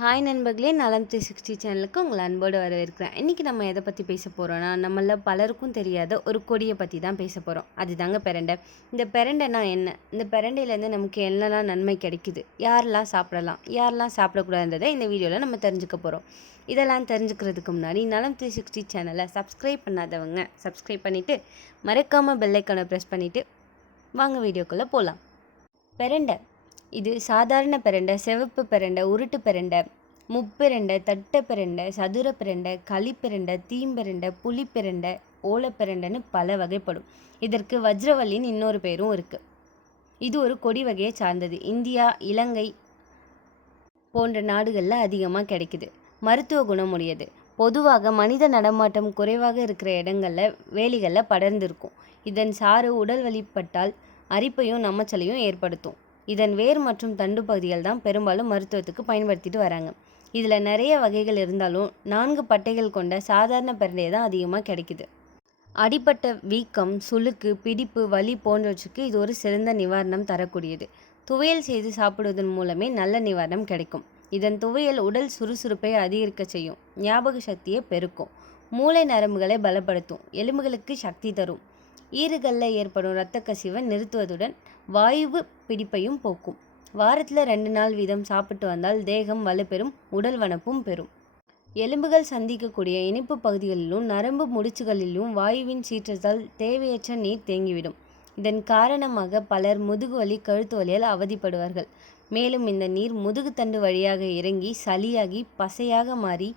Hi நண்பர்களே, நலம் 360 சேனலுக்கு உங்களை அன்போடு வரவேற்கிறேன். இன்றைக்கி நம்ம எதை பற்றி பேச போகிறோன்னா, நம்மள பலருக்கும் தெரியாத ஒரு கொடியை பற்றி தான் பேச போகிறோம். அதுதாங்க பிரண்டை. இந்த பிரண்டைனா என்ன? இந்த பிரண்டையிலேருந்து நமக்கு என்னெல்லாம் நன்மை கிடைக்குது? யாரெல்லாம் சாப்பிடலாம், யாரெல்லாம் சாப்பிடக்கூடாதுன்றதை இந்த வீடியோவில் நம்ம தெரிஞ்சுக்க போகிறோம். இதெல்லாம் தெரிஞ்சுக்கிறதுக்கு முன்னாடி நலம் 360 சேனலை சப்ஸ்கிரைப் பண்ணாதவங்க சப்ஸ்கிரைப் பண்ணிவிட்டு மறக்காமல் பெல்லைக்கானை ப்ரெஸ் பண்ணிவிட்டு வாங்க வீடியோக்குள்ளே போகலாம். பிரண்டை இது சாதாரண பிரண்டை, சிவப்பு பிரண்டை, உருட்டு பிரண்டை, முப்பிரண்டை, தட்டை பிரண்டை, சதுர பிரண்டை, களிப்பிரண்டை, தீம்பிரண்டை, புளிப்பிரண்டை, ஓலைப்பிரண்டைன்னு பல வகைப்படும். இதற்கு வஜ்ரவல்லின்னு இன்னொரு பேரும் இருக்குது. இது ஒரு கொடி வகையை சார்ந்தது. இந்தியா, இலங்கை போன்ற நாடுகளில் அதிகமாக கிடைக்குது. மருத்துவ குணமுடையது. பொதுவாக மனித நடமாட்டம் குறைவாக இருக்கிற இடங்களில் வேலிகளில் படர்ந்திருக்கும். இதன் சாறு உடல் வழிப்பட்டால் அரிப்பையும் நமச்சலையும் ஏற்படுத்தும். இதன் வேர் மற்றும் தண்டு பகுதிகள் தான் பெரும்பாலும் மருத்துவத்துக்கு பயன்படுத்திட்டு வராங்க. இதில் நிறைய வகைகள் இருந்தாலும் 4 பட்டைகள் கொண்ட சாதாரண பிரண்டையை தான் அதிகமாக கிடைக்குது. அடிப்பட்ட வீக்கம், சுளுக்கு, பிடிப்பு, வலி போன்றவற்றுக்கு இது ஒரு சிறந்த நிவாரணம் தரக்கூடியது. துவையல் செய்து சாப்பிடுவதன் மூலமே நல்ல நிவாரணம் கிடைக்கும். இதன் துவையல் உடல் சுறுசுறுப்பை அதிகரிக்க செய்யும், ஞாபக சக்தியை பெருக்கும், மூளை நரம்புகளை பலப்படுத்தும், எலும்புகளுக்கு சக்தி தரும், ஈறுகளில் ஏற்படும் இரத்த கசிவை நிறுத்துவதுடன் வாயு பிடிப்பையும் போக்கும். வாரத்தில் 2 நாள் வீதம் சாப்பிட்டு வந்தால் தேகம் வலுப்பெறும், உடல் வனப்பும் பெறும். எலும்புகள் சந்திக்கக்கூடிய இணைப்பு பகுதிகளிலும் நரம்பு முடிச்சுகளிலும் வாயுவின் சீற்றத்தால் தேவையற்ற நீர் தேங்கிவிடும். இதன் காரணமாக பலர் முதுகுவலி, கழுத்து வலியால் அவதிப்படுவார்கள். மேலும் இந்த நீர் முதுகு தண்டு வழியாக இறங்கி சளியாகி பசையாக மாறி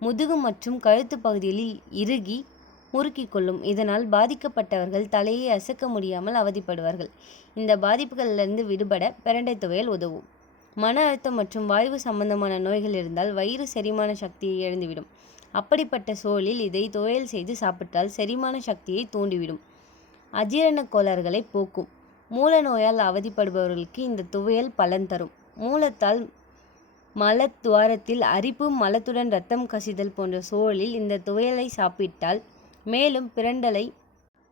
முதுகு மற்றும் கழுத்து பகுதிகளில் இறுகி முறுக்கிக் கொள்ளும். இதனால் பாதிக்கப்பட்டவர்கள் தலையை அசைக்க முடியாமல் அவதிப்படுவார்கள். இந்த பாதிப்புகளிலிருந்து விடுபட பிரண்டை துவையல் உதவும். மன அழுத்தம் மற்றும் வாயு சம்பந்தமான நோய்கள் இருந்தால் வயிறு செரிமான சக்தியை இழந்துவிடும். அப்படிப்பட்ட சூழலில் இதை துவையல் செய்து சாப்பிட்டால் செரிமான சக்தியை தூண்டிவிடும், அஜீரண கோளாறுகளை போக்கும். மூல நோயால் அவதிப்படுபவர்களுக்கு இந்த துவையல் பலன் தரும். மூலத்தால் மலத்துவாரத்தில் அரிப்பு, மலத்துடன் இரத்தம் கசிதல் போன்ற சூழலில் இந்த துவையலை சாப்பிட்டால் மேலும் பிரண்டலை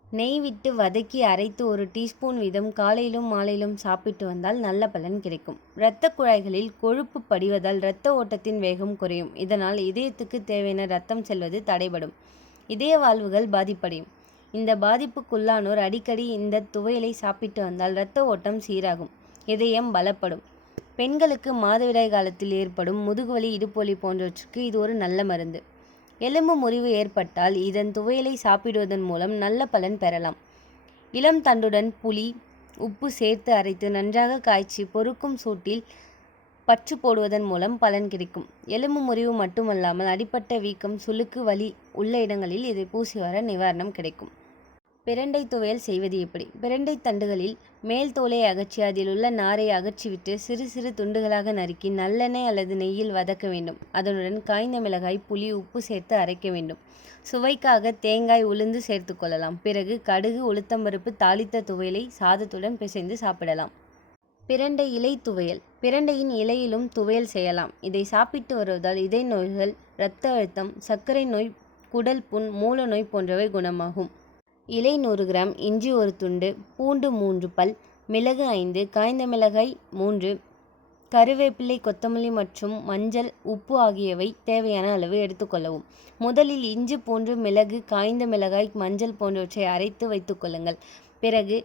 நெய் விட்டு வதக்கி அரைத்து 1 டீஸ்பூன் வீதம் காலையிலும் மாலையிலும் சாப்பிட்டு வந்தால் நல்ல பலன் கிடைக்கும். இரத்த குழாய்களில் கொழுப்பு படிவதால் இரத்த ஓட்டத்தின் வேகம் குறையும். இதனால் இதயத்துக்கு தேவையான இரத்தம் செல்வது தடைபடும், இதய வாழ்வுகள் பாதிப்படையும். இந்த பாதிப்புக்குள்ளானோர் அடிக்கடி இந்த துவையலை சாப்பிட்டு வந்தால் இரத்த ஓட்டம் சீராகும், இதயம் பலப்படும். பெண்களுக்கு மாதவிடாய் காலத்தில் ஏற்படும் முதுகுவலி, இடுப்புவலி போன்றவற்றுக்கு இது ஒரு நல்ல மருந்து. எலும்பு முறிவு ஏற்பட்டால் இதன் துவையலை சாப்பிடுவதன் மூலம் நல்ல பலன் பெறலாம். இளம் தண்டுடன் புளி, உப்பு சேர்த்து அரைத்து நன்றாக காய்ச்சி பொறுக்கும் சூட்டில் பற்று போடுவதன் மூலம் பலன் கிடைக்கும். எலும்பு முறிவு மட்டுமல்லாமல் அடிப்பட்ட வீக்கம், சுளுக்கு, வலி உள்ள இடங்களில் இதை பூசி வர நிவாரணம் கிடைக்கும். பிரண்டை துவையல் செய்வது எப்படி? பிரண்டை தண்டுகளில் மேல் தோலை அகற்றி அதில் உள்ள நாரை அகற்றிவிட்டு சிறு சிறு துண்டுகளாக நறுக்கி நல்லெண்ணெய் அல்லது நெய்யில் வதக்க வேண்டும். அதனுடன் காய்ந்த மிளகாய், புளி, உப்பு சேர்த்து அரைக்க வேண்டும். சுவைக்காக தேங்காய், உளுந்து சேர்த்து கொள்ளலாம். பிறகு கடுகு, உளுத்தம்பருப்பு தாளித்த துவையலை சாதத்துடன் பிசைந்து சாப்பிடலாம். பிரண்டை இலை துவையல். பிரண்டையின் இலையிலும் துவையல் செய்யலாம். இதை சாப்பிட்டு வருவதால் இதய நோய்கள், இரத்த அழுத்தம், சர்க்கரை நோய், குடல் புண், மூல நோய் போன்றவை குணமாகும். இலை 100 கிராம், இஞ்சி 1 துண்டு, பூண்டு 3 பல், மிளகு 5, காய்ந்த மிளகாய் 3, கருவேப்பிலை, கொத்தமல்லி மற்றும் மஞ்சள், உப்பு ஆகியவை தேவையான அளவு எடுத்துக்கொள்ளவும். முதலில் இஞ்சி, பூண்டு, மிளகு, காய்ந்த மிளகாய், மஞ்சள் போன்றவற்றை அரைத்து வைத்துக்கொள்ளுங்கள். பிறகு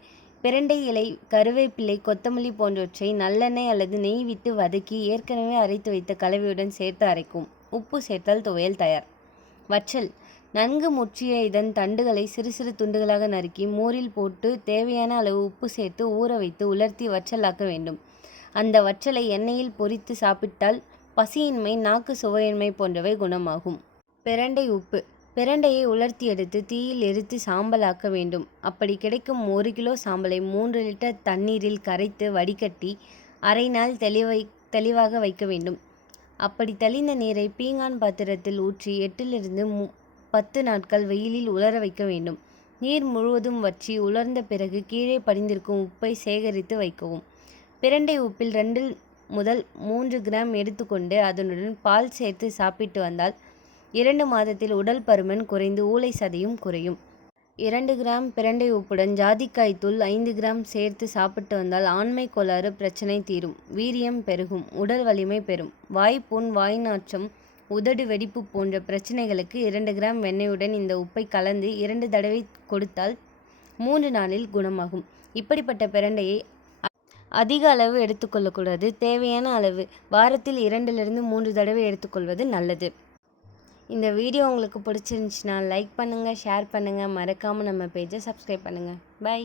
பிரண்டை இலை, கருவேப்பிலை, கொத்தமல்லி போன்றவற்றை நல்லெண்ணெய் அல்லது நெய் விட்டு வதக்கி ஏற்கனவே அரைத்து வைத்த கலவையுடன் சேர்த்து அரைக்கும். உப்பு சேர்த்தால் துவையல் தயார். வற்றல். நன்கு முற்றிய இதன் தண்டுகளை சிறு சிறு துண்டுகளாக நறுக்கி மோரில் போட்டு தேவையான அளவு உப்பு சேர்த்து ஊற வைத்து உலர்த்தி வற்றலாக்க வேண்டும். அந்த வற்றலை எண்ணெயில் பொரித்து சாப்பிட்டால் பசியின்மை, நாக்கு சுவையின்மை போன்றவை குணமாகும். பிரண்டை உப்பு. பிரண்டையை உலர்த்தி எடுத்து தீயில் எரித்து சாம்பலாக்க வேண்டும். அப்படி கிடைக்கும் 1 கிலோ சாம்பலை 3 லிட்டர் தண்ணீரில் கரைத்து வடிகட்டி அரை நாள் தெளிவாக வைக்க வேண்டும். அப்படி தெளிந்த நீரை பீங்கான் பாத்திரத்தில் ஊற்றி 8லிருந்து 10 நாட்கள் வெயிலில் உலர வைக்க வேண்டும். நீர் முழுவதும் வற்றி உலர்ந்த பிறகு கீழே படிந்திருக்கும் உப்பை சேகரித்து வைக்கவும். பிரண்டை உப்பில் 2 முதல் 3 கிராம் எடுத்துக்கொண்டு அதனுடன் பால் சேர்த்து சாப்பிட்டு வந்தால் 2 மாதத்தில் உடல் பருமன் குறைந்து ஊளை சதையும் குறையும். 2 கிராம் பிரண்டை உப்புடன் ஜாதிக்காய் தூள் 5 கிராம் சேர்த்து சாப்பிட்டு வந்தால் ஆண்மை கோளாறு பிரச்சனை தீரும், வீரியம் பெருகும், உடல் வலிமை பெறும். வாய்ப்புண், வாய் நாற்றம், உதடு வெடிப்பு போன்ற பிரச்சனைகளுக்கு 2 கிராம் வெண்ணெயுடன் இந்த உப்பை கலந்து 2 தடவை கொடுத்தால் 3 நாளில் குணமாகும். இப்படிப்பட்ட பிரண்டையை அதிக அளவு எடுத்துக்கொள்ளக்கூடாது. தேவையான அளவு வாரத்தில் 2லிருந்து 3 தடவை எடுத்துக்கொள்வது நல்லது. இந்த வீடியோ உங்களுக்கு பிடிச்சிருந்துச்சுன்னா லைக் பண்ணுங்கள், ஷேர் பண்ணுங்கள், மறக்காமல் நம்ம பேஜை சப்ஸ்கிரைப் பண்ணுங்கள். பை.